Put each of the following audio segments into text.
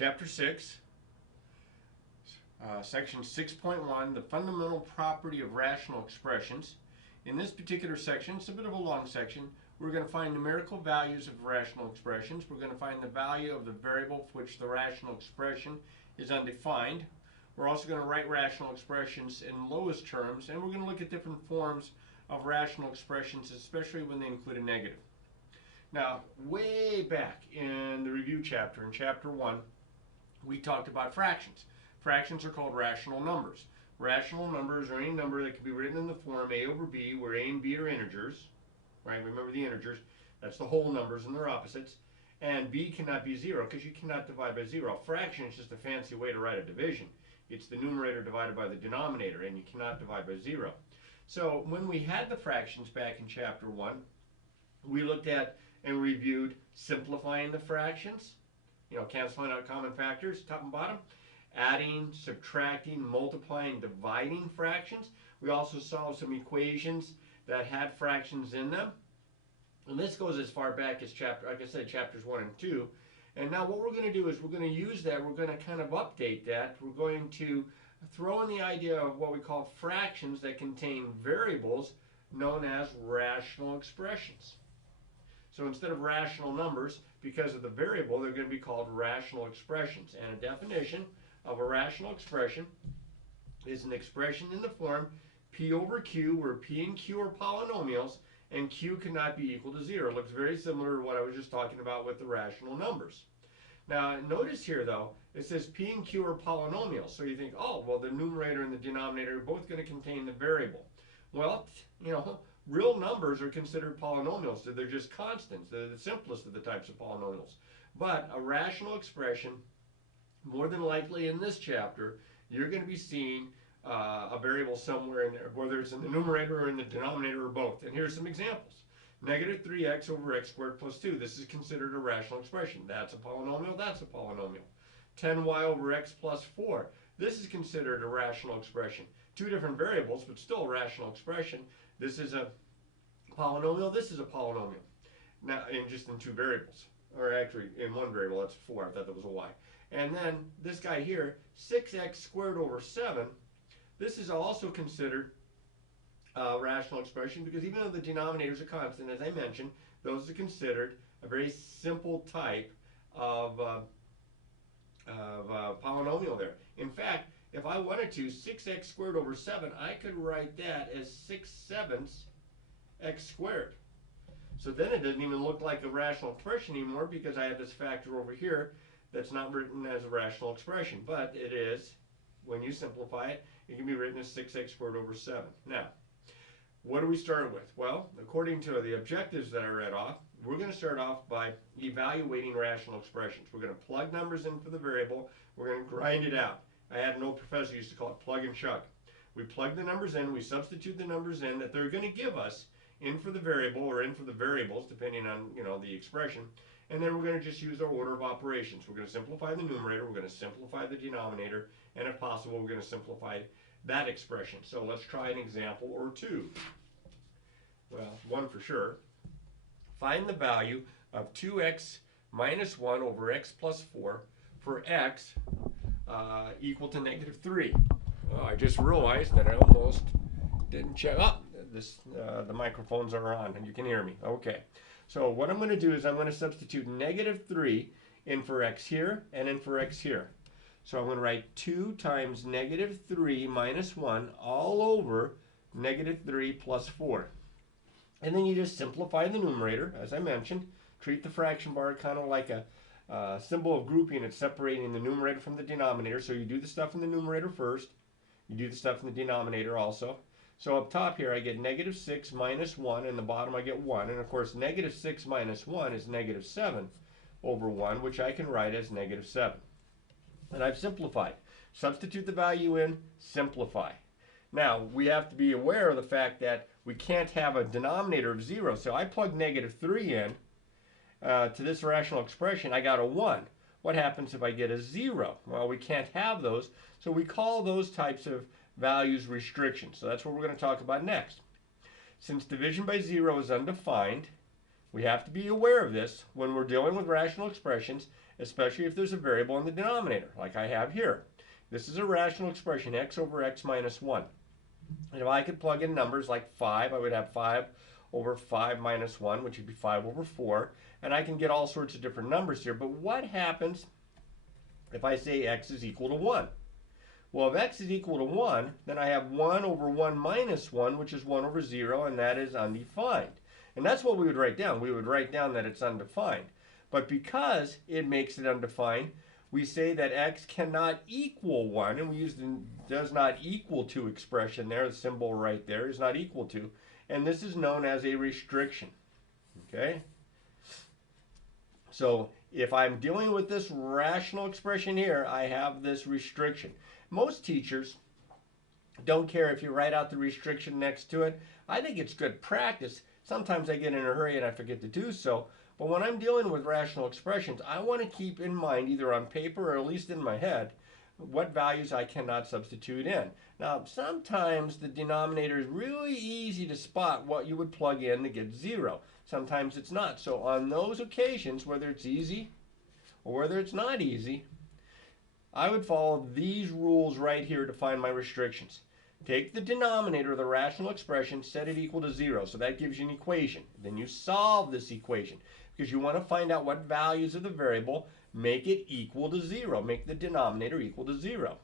Chapter 6, Section 6.1, the fundamental property of rational expressions. In this particular section, it's a bit of a long section, we're going to find numerical values of rational expressions. We're going to find the value of the variable for which the rational expression is undefined. We're also going to write rational expressions in lowest terms, and we're going to look at different forms of rational expressions, especially when they include a negative. Now, way back in the review chapter, in chapter 1, we talked about fractions. Fractions are called rational numbers. Rational numbers are any number that can be written in the form a over b, where a and b are integers. Right? Remember the integers. That's the whole numbers and their opposites. And b cannot be 0 because you cannot divide by 0. A fraction is just a fancy way to write a division. It's the numerator divided by the denominator, and you cannot divide by 0. So when we had the fractions back in chapter 1, we looked at and reviewed simplifying the fractions, canceling out common factors, top and bottom, adding, subtracting, multiplying, dividing fractions. We also solved some equations that had fractions in them. And this goes as far back as chapters 1 and 2. And now what we're going to do is we're going to use that, we're going to kind of update that. We're going to throw in the idea of what we call fractions that contain variables known as rational expressions. So instead of rational numbers, because of the variable, they're going to be called rational expressions. And a definition of a rational expression is an expression in the form p over q, where p and q are polynomials, and q cannot be equal to 0. It looks very similar to what I was just talking about with the rational numbers. Now, notice here, though, it says p and q are polynomials. So you think, oh, well, the numerator and the denominator are both going to contain the variable. Well, real numbers are considered polynomials. So they're just constants. They're the simplest of the types of polynomials. But a rational expression, more than likely in this chapter, you're going to be seeing a variable somewhere in there, whether it's in the numerator or in the denominator or both. And here's some examples. Negative 3x over x squared plus 2. This is considered a rational expression. That's a polynomial. That's a polynomial. 10y over x plus 4. This is considered a rational expression. Two different variables, but still a rational expression. This is a polynomial. This is a polynomial. Now, just in two variables. Or actually, in one variable, that's 4. I thought that was a y. And then this guy here, 6x squared over 7. This is also considered a rational expression because even though the denominator is a constant, as I mentioned, those are considered a very simple type of polynomial there. In fact, if I wanted to, 6x squared over 7, I could write that as 6/7 x squared. So then it doesn't even look like a rational expression anymore because I have this factor over here that's not written as a rational expression. But it is, when you simplify it, it can be written as 6x squared over 7. Now, what do we start with? Well, according to the objectives that I read off, we're going to start off by evaluating rational expressions. We're going to plug numbers in for the variable. We're going to grind it out. I had an old professor used to call it plug and chug. We plug the numbers in, we substitute the numbers in that they're going to give us in for the variable or in for the variables, depending on the expression. And then we're going to just use our order of operations. We're going to simplify the numerator, we're going to simplify the denominator, and if possible, we're going to simplify that expression. So let's try an example or two. Well, one for sure. Find the value of 2x minus 1 over x plus 4 for x equal to negative 3. Well, I just realized that I almost didn't check. The microphones are on and you can hear me. Okay. So what I'm going to do is I'm going to substitute negative 3 in for x here and in for x here. So I'm going to write 2 times negative 3 minus 1 all over negative 3 plus 4. And then you just simplify the numerator, as I mentioned. Treat the fraction bar kind of like a symbol of grouping. It's separating the numerator from the denominator. So you do the stuff in the numerator first. You do the stuff in the denominator also. So up top here I get negative 6 minus 1, and the bottom I get 1. And of course negative 6 minus 1 is negative 7 over 1, which I can write as negative 7. And I've simplified. Substitute the value in, simplify. Now, we have to be aware of the fact that we can't have a denominator of 0. So I plug negative 3 in to this rational expression. I got a 1. What happens if I get a 0? Well, we can't have those. So we call those types of values restrictions. So that's what we're going to talk about next. Since division by 0 is undefined, we have to be aware of this when we're dealing with rational expressions, especially if there's a variable in the denominator, like I have here. This is a rational expression, x over x minus 1. And if I could plug in numbers like 5, I would have 5 over 5 minus 1, which would be 5 over 4. And I can get all sorts of different numbers here. But what happens if I say x is equal to 1? Well, if x is equal to 1, then I have 1 over 1 minus 1, which is 1 over 0, and that is undefined. And that's what we would write down. We would write down that it's undefined. But because it makes it undefined, we say that x cannot equal 1, and we use the does not equal to expression there. The symbol right there is not equal to. And this is known as a restriction. Okay? So if I'm dealing with this rational expression here, I have this restriction. Most teachers don't care if you write out the restriction next to it. I think it's good practice. Sometimes I get in a hurry and I forget to do so. But when I'm dealing with rational expressions, I want to keep in mind, either on paper or at least in my head, what values I cannot substitute in. Now, sometimes the denominator is really easy to spot what you would plug in to get 0. Sometimes it's not. So on those occasions, whether it's easy or whether it's not easy, I would follow these rules right here to find my restrictions. Take the denominator of the rational expression, set it equal to 0. So that gives you an equation. Then you solve this equation because you want to find out what values of the variable make it equal to 0. Make the denominator equal to 0.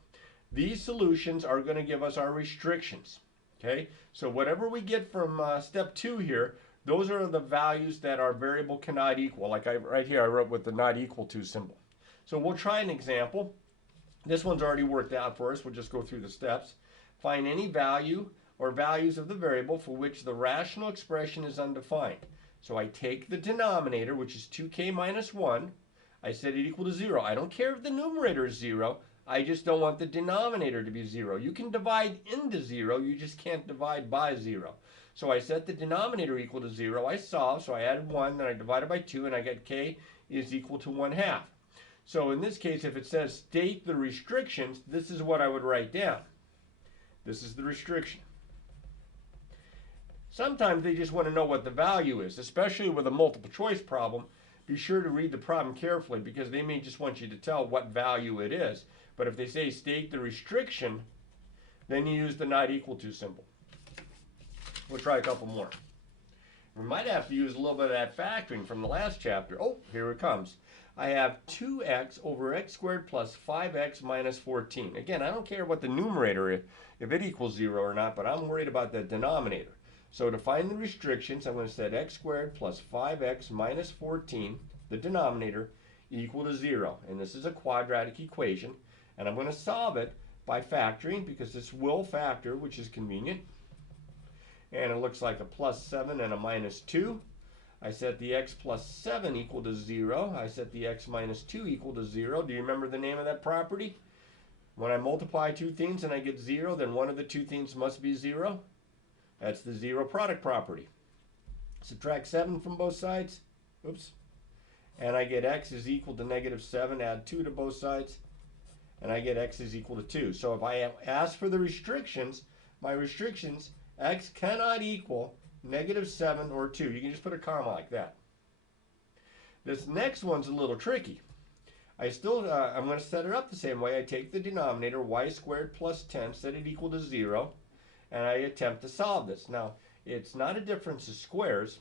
These solutions are going to give us our restrictions. Okay? So whatever we get from step 2 here, those are the values that our variable cannot equal. Like right here I wrote with the not equal to symbol. So we'll try an example. This one's already worked out for us. We'll just go through the steps. Find any value or values of the variable for which the rational expression is undefined. So I take the denominator, which is 2k minus 1. I set it equal to 0. I don't care if the numerator is 0. I just don't want the denominator to be 0. You can divide into 0. You just can't divide by 0. So I set the denominator equal to 0. I solved. So I added 1. Then I divided by 2. And I get k is equal to 1/2. So in this case, if it says state the restrictions, this is what I would write down. This is the restriction. Sometimes they just want to know what the value is, especially with a multiple choice problem. Be sure to read the problem carefully because they may just want you to tell what value it is. But if they say state the restriction, then you use the not equal to symbol. We'll try a couple more. We might have to use a little bit of that factoring from the last chapter. Oh, here it comes. I have 2x over x squared plus 5x minus 14. Again, I don't care what the numerator is, if it equals 0 or not, but I'm worried about the denominator. So to find the restrictions, I'm going to set x squared plus 5x minus 14, the denominator, equal to 0. And this is a quadratic equation. And I'm going to solve it by factoring because this will factor, which is convenient. And it looks like a plus 7 and a minus 2. I set the x plus 7 equal to 0. I set the x minus 2 equal to 0. Do you remember the name of that property? When I multiply two things and I get 0, then one of the two things must be 0. That's the zero product property. Subtract 7 from both sides. Oops. And I get x is equal to negative 7. Add 2 to both sides. And I get x is equal to 2. So if I ask for the restrictions, my restrictions, x cannot equal negative 7 or 2. You can just put a comma like that. This next one's a little tricky. I'm going to set it up the same way. I take the denominator, y squared plus 10, set it equal to 0, and I attempt to solve this. Now, it's not a difference of squares,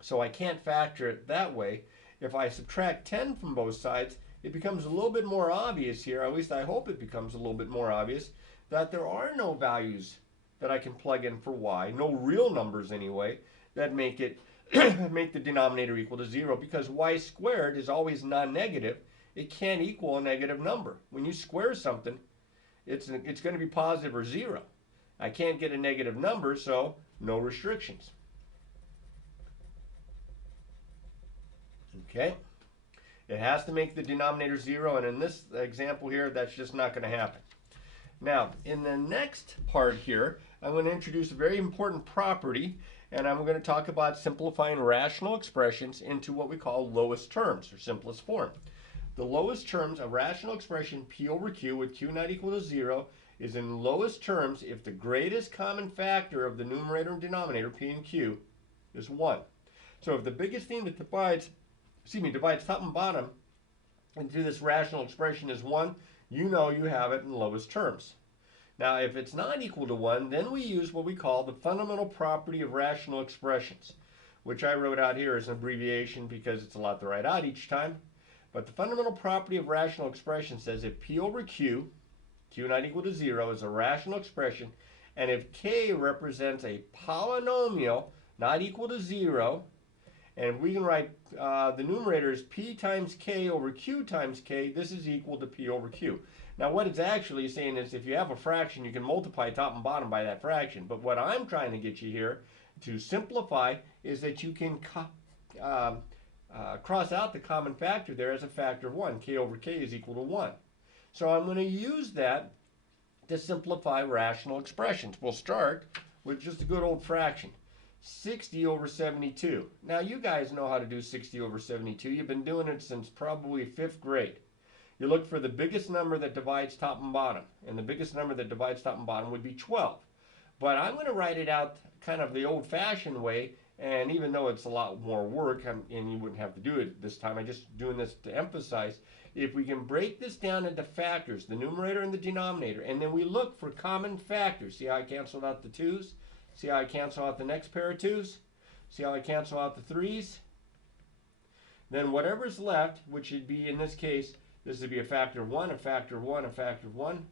so I can't factor it that way. If I subtract 10 from both sides, it becomes a little bit more obvious here, at least I hope it becomes a little bit more obvious, that there are no values that I can plug in for y, no real numbers anyway, that make it make the denominator equal to 0, because y squared is always non-negative. It can't equal a negative number. When you square something, it's going to be positive or 0. I can't get a negative number, so no restrictions. Okay? It has to make the denominator 0, and in this example here, that's just not going to happen. Now, in the next part here, I'm going to introduce a very important property, and I'm going to talk about simplifying rational expressions into what we call lowest terms, or simplest form. The lowest terms, a rational expression p over q with q not equal to 0, is in lowest terms if the greatest common factor of the numerator and denominator, p and q, is 1. So if the biggest thing that divides top and bottom into this rational expression as 1, you know you have it in lowest terms. Now, if it's not equal to 1, then we use what we call the fundamental property of rational expressions, which I wrote out here as an abbreviation because it's a lot to write out each time. But the fundamental property of rational expression says if P over Q, Q not equal to 0, is a rational expression, and if K represents a polynomial not equal to 0, and we can write the numerator as P times K over Q times K, this is equal to P over Q. Now what it's actually saying is if you have a fraction, you can multiply top and bottom by that fraction. But what I'm trying to get you here to simplify is that you can cross out the common factor there as a factor of 1. K over K is equal to 1. So I'm going to use that to simplify rational expressions. We'll start with just a good old fraction. 60 over 72. Now you guys know how to do 60 over 72. You've been doing it since probably 5th grade. You look for the biggest number that divides top and bottom. And the biggest number that divides top and bottom would be 12. But I'm going to write it out kind of the old-fashioned way. And even though it's a lot more work, and you wouldn't have to do it this time, I'm just doing this to emphasize, if we can break this down into factors, the numerator and the denominator, and then we look for common factors. See how I canceled out the 2's? See how I cancel out the next pair of 2's? See how I cancel out the 3's? Then whatever's left, which would be in this case, this would be a factor of 1, a factor of 1, a factor of 1.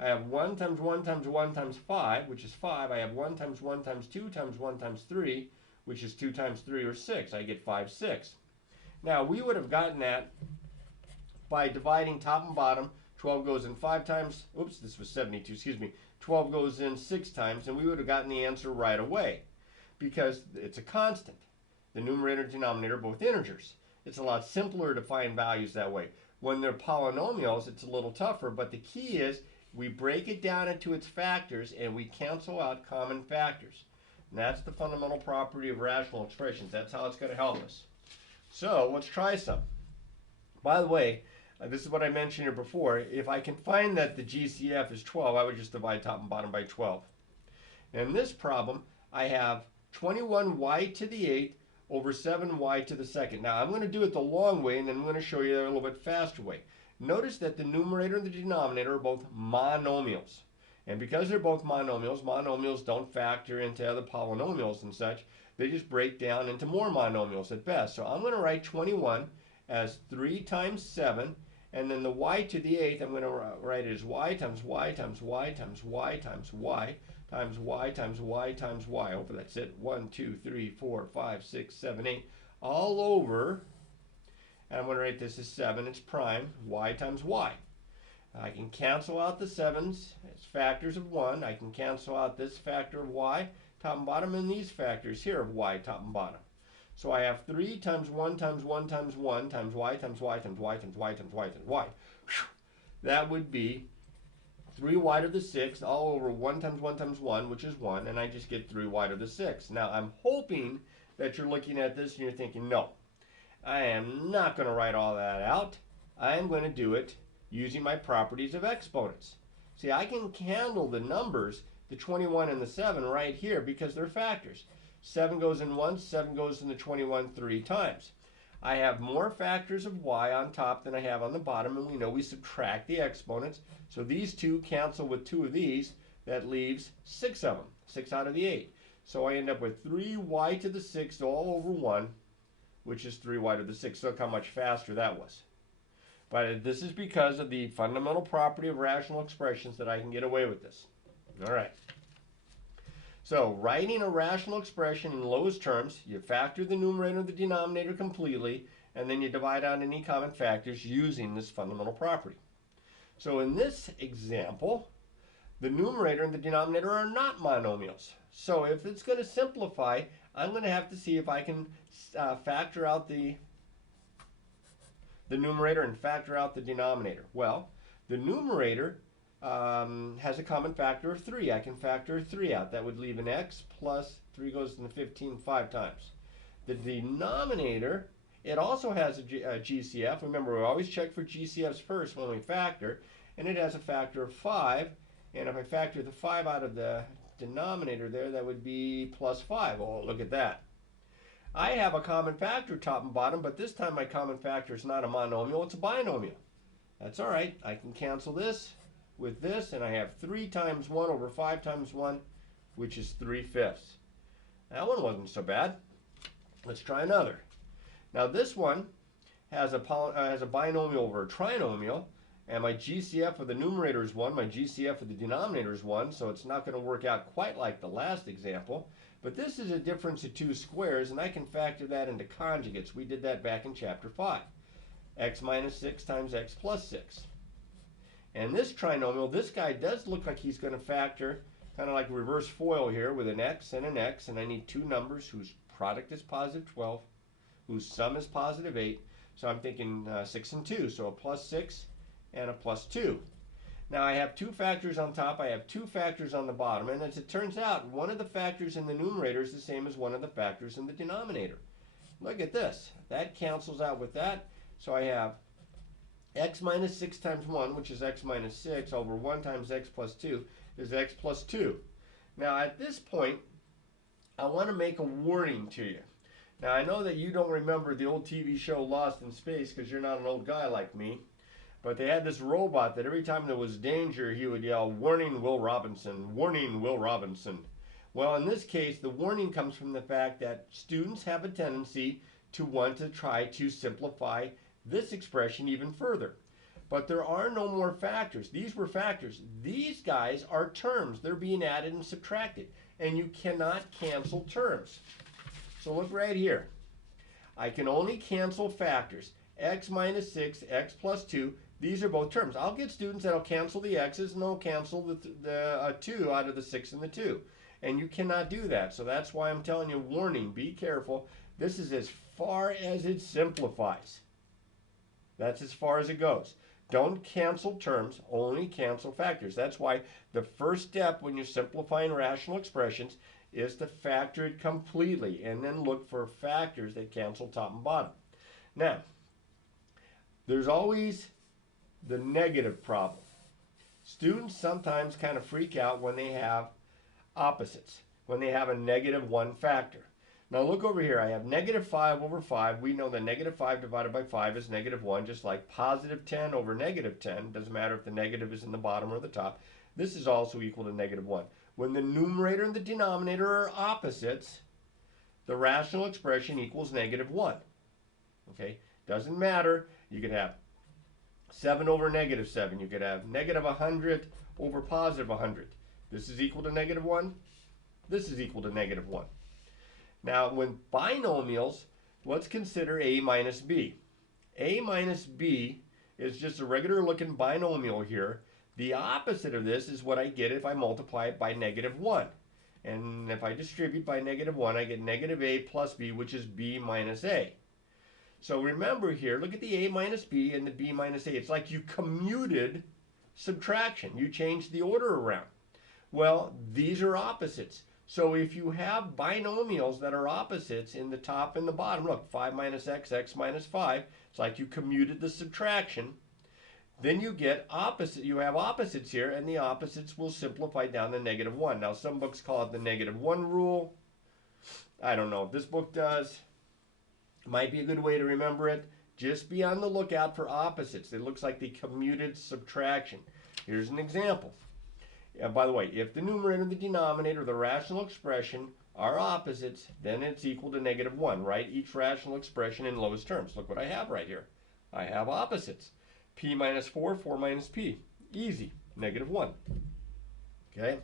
I have 1 times 1 times 1 times 5, which is 5. I have 1 times 1 times 2 times 1 times 3, which is 2 times 3 or 6. I get 5, 6. Now, we would have gotten that by dividing top and bottom. 12 goes in 5 times. Oops, this was 72, excuse me. 12 goes in 6 times, and we would have gotten the answer right away because it's a constant. The numerator and denominator are both integers. It's a lot simpler to find values that way. When they're polynomials, it's a little tougher, but the key is we break it down into its factors and we cancel out common factors. And that's the fundamental property of rational expressions. That's how it's going to help us. So let's try some. By the way, this is what I mentioned here before. If I can find that the GCF is 12, I would just divide top and bottom by 12. In this problem, I have 21y to the 8th over 7y to the 2nd. Now, I'm going to do it the long way, and then I'm going to show you a little bit faster way. Notice that the numerator and the denominator are both monomials. And because they're both monomials, monomials don't factor into other polynomials and such. They just break down into more monomials at best. So I'm going to write 21 as 3 times 7, and then the y to the 8th, I'm going to write it as y times y times y times y times y times y times y times y. Hopefully that's it. 1, 2, 3, 4, 5, 6, 7, 8. All over. And I'm going to write this as 7. It's prime. Y times y. I can cancel out the 7's. It's factors of 1. I can cancel out this factor of y, top and bottom, and these factors here of y, top and bottom. So I have 3 times 1 times 1 times 1 times y times y times y times y times y times y. That would be 3y to the 6th all over 1 times 1 times 1, which is 1, and I just get 3y to the 6th. Now, I'm hoping that you're looking at this and you're thinking, no, I am not going to write all that out. I am going to do it using my properties of exponents. See, I can handle the numbers, the 21 and the 7 right here because they're factors. 7 goes in once, 7 goes in the 21 3 times. I have more factors of y on top than I have on the bottom, and we know we subtract the exponents. So these two cancel with 2 of these. That leaves 6 of them, 6 out of the 8. So I end up with 3y to the 6th all over 1, which is 3y to the 6th. Look how much faster that was. But this is because of the fundamental property of rational expressions that I can get away with this. All right. So writing a rational expression in lowest terms, you factor the numerator and the denominator completely, and then you divide out any common factors using this fundamental property. So in this example, the numerator and the denominator are not monomials. So if it's going to simplify, I'm going to have to see if I can factor out the numerator and factor out the denominator. Well, the numerator has a common factor of 3. I can factor 3 out. That would leave an x plus 3 goes in the 15 5 times. The denominator, it also has a GCF. Remember, we always check for GCFs first when we factor. And it has a factor of 5. And if I factor the 5 out of the denominator there, that would be plus 5. Oh, look at that. I have a common factor top and bottom, but this time my common factor is not a monomial, it's a binomial. That's all right. I can cancel this with this, and I have 3 times 1 over 5 times 1, which is 3/5. That one wasn't so bad. Let's try another. Now this one has a binomial over a trinomial, and my GCF of the numerator is 1, my GCF of the denominator is 1, so it's not going to work out quite like the last example. But this is a difference of 2 squares, and I can factor that into conjugates. We did that back in chapter 5. X minus 6 times x plus 6. And this trinomial, this guy does look like he's going to factor kind of like reverse FOIL here with an x, and I need 2 numbers whose product is positive 12, whose sum is positive 8. So I'm thinking 6 and 2, so a plus 6 and a plus 2. Now I have 2 factors on top, I have 2 factors on the bottom, and as it turns out, one of the factors in the numerator is the same as one of the factors in the denominator. Look at this. That cancels out with that, so I have x minus 6 times 1, which is x minus 6, over 1 times x plus 2 is x plus 2. Now at this point, I want to make a warning to you. Now I know that you don't remember the old TV show Lost in Space because you're not an old guy like me. But they had this robot that every time there was danger, he would yell, "Warning, Will Robinson, warning, Will Robinson." Well, in this case, the warning comes from the fact that students have a tendency to want to try to simplify this expression even further. But there are no more factors. These were factors. These guys are terms. They're being added and subtracted. And you cannot cancel terms. So look right here. I can only cancel factors. X minus 6, x plus 2. These are both terms. I'll get students that'll cancel the x's and they'll cancel the 2 out of the 6 and the 2. And you cannot do that. So that's why I'm telling you, warning, be careful. This is as far as it simplifies. That's as far as it goes. Don't cancel terms, only cancel factors. That's why the first step when you're simplifying rational expressions is to factor it completely and then look for factors that cancel top and bottom. Now, there's always the negative problem. Students sometimes kind of freak out when they have opposites, when they have a -1 factor. Now look over here, I have -5 over 5. We know that -5 divided by 5 is -1, just like +10 over -10. Doesn't matter if the negative is in the bottom or the top. This is also equal to -1. When the numerator and the denominator are opposites, the rational expression equals -1. Okay, doesn't matter. You could have 7 over -7. You could have -100 over +100. This is equal to -1. This is equal to -1. Now, when binomials, let's consider a minus b. A minus b is just a regular looking binomial here. The opposite of this is what I get if I multiply it by -1. And if I distribute by -1, I get -a plus b, which is b minus a. So remember here, look at the a minus b and the b minus a. It's like you commuted subtraction. You changed the order around. Well, these are opposites. So if you have binomials that are opposites in the top and the bottom, look, 5 minus x, x minus 5, it's like you commuted the subtraction. Then you get opposite. You have opposites here, and the opposites will simplify down to -1. Now, some books call it the -1 rule. I don't know if this book does. Might be a good way to remember it. Just be on the lookout for opposites. It looks like the commuted subtraction. Here's an example. By the way, if the numerator and the denominator of the rational expression are opposites, then it's equal to -1, right? Each rational expression in lowest terms. Look what I have right here. I have opposites. P minus 4, 4 minus p. Easy. -1. Okay?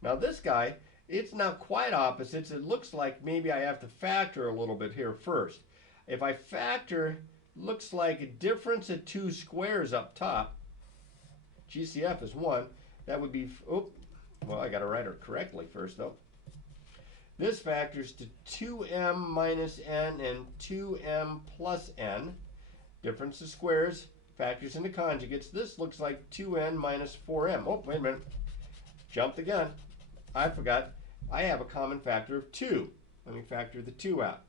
Now this guy, it's not quite opposites. It looks like maybe I have to factor a little bit here first. If I factor, looks like a difference of 2 squares up top. GCF is 1. That would be, oh, well, I got to write it correctly first, though. This factors to 2m minus n and 2m plus n. Difference of squares factors into conjugates. This looks like 2n minus 4m. Oh, wait a minute. Jumped the gun. I forgot. I have a common factor of 2. Let me factor the 2 out.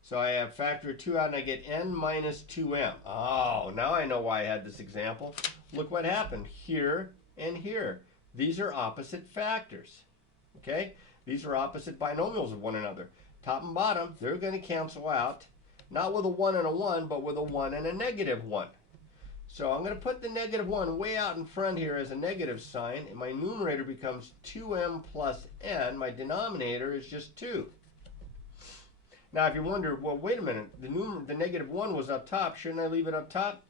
So I have factor 2 out and I get n minus 2m. Oh, now I know why I had this example. Look what happened here and here. These are opposite factors. Okay? These are opposite binomials of one another. Top and bottom, they're going to cancel out, not with a 1 and a 1, but with a 1 and a negative 1. So I'm going to put the negative 1 way out in front here as a negative sign, and my numerator becomes 2m plus n. My denominator is just 2. Now, if you wonder, well, wait a minute, the negative 1 was up top. Shouldn't I leave it up top?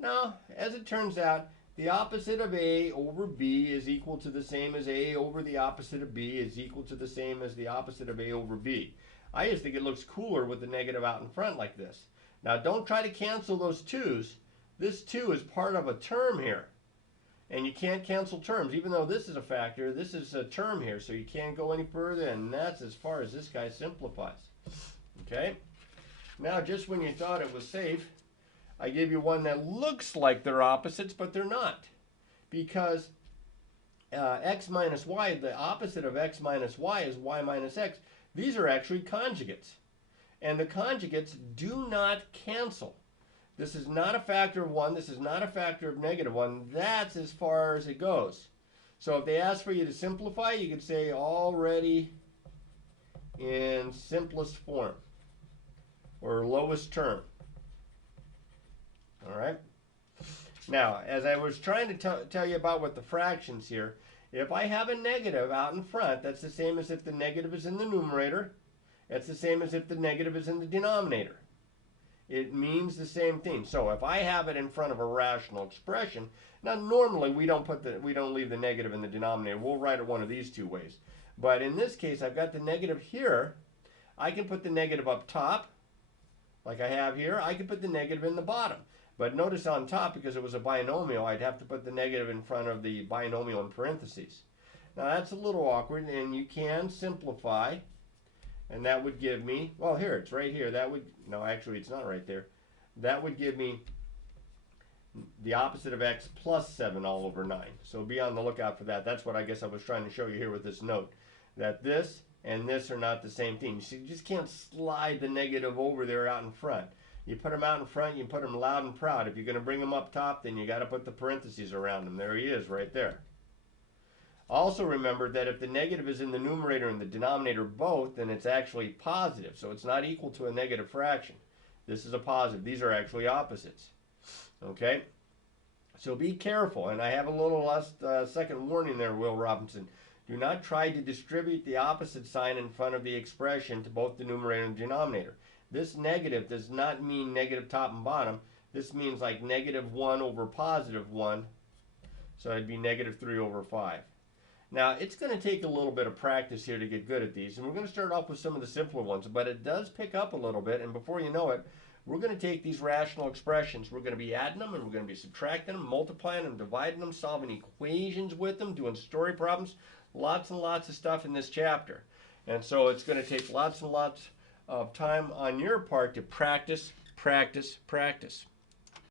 No, as it turns out, the opposite of A over B is equal to the same as A over the opposite of B is equal to the same as the opposite of A over B. I just think it looks cooler with the negative out in front like this. Now, don't try to cancel those 2's. This 2 is part of a term here. And you can't cancel terms. Even though this is a factor, this is a term here, so you can't go any further, and that's as far as this guy simplifies. Okay? Now, just when you thought it was safe, I give you one that looks like they're opposites, but they're not. Because x minus y, the opposite of x minus y is y minus x. These are actually conjugates. And the conjugates do not cancel. This is not a factor of 1. This is not a factor of negative 1. That's as far as it goes. So if they ask for you to simplify, you could say already in simplest form or lowest term. All right. Now, as I was trying to tell you about with the fractions here, if I have a negative out in front, that's the same as if the negative is in the numerator. That's the same as if the negative is in the denominator. It means the same thing. So if I have it in front of a rational expression, now normally we don't leave the negative in the denominator. We'll write it one of these two ways. But in this case, I've got the negative here. I can put the negative up top, like I have here. I can put the negative in the bottom. But notice on top, because it was a binomial, I'd have to put the negative in front of the binomial in parentheses. Now that's a little awkward, and you can simplify. And that would give me, well, here, it's right here. That would, no, actually, it's not right there. That would give me the opposite of x plus 7 all over 9. So be on the lookout for that. That's what I guess I was trying to show you here with this note. That this and this are not the same thing. You just can't slide the negative over there out in front. You put them out in front, you put them loud and proud. If you're going to bring them up top, then you got to put the parentheses around them. There he is, right there. Also remember that if the negative is in the numerator and the denominator both, then it's actually positive. So it's not equal to a negative fraction. This is a positive. These are actually opposites. Okay? So be careful. And I have a little second warning there, Will Robinson. Do not try to distribute the opposite sign in front of the expression to both the numerator and denominator. This negative does not mean negative top and bottom. This means like negative 1 over positive 1. So it'd be negative 3 over 5. Now, it's going to take a little bit of practice here to get good at these, and we're going to start off with some of the simpler ones, but it does pick up a little bit, and before you know it, we're going to take these rational expressions, we're going to be adding them, and we're going to be subtracting them, multiplying them, dividing them, solving equations with them, doing story problems, lots and lots of stuff in this chapter. And so it's going to take lots and lots of time on your part to practice, practice, practice.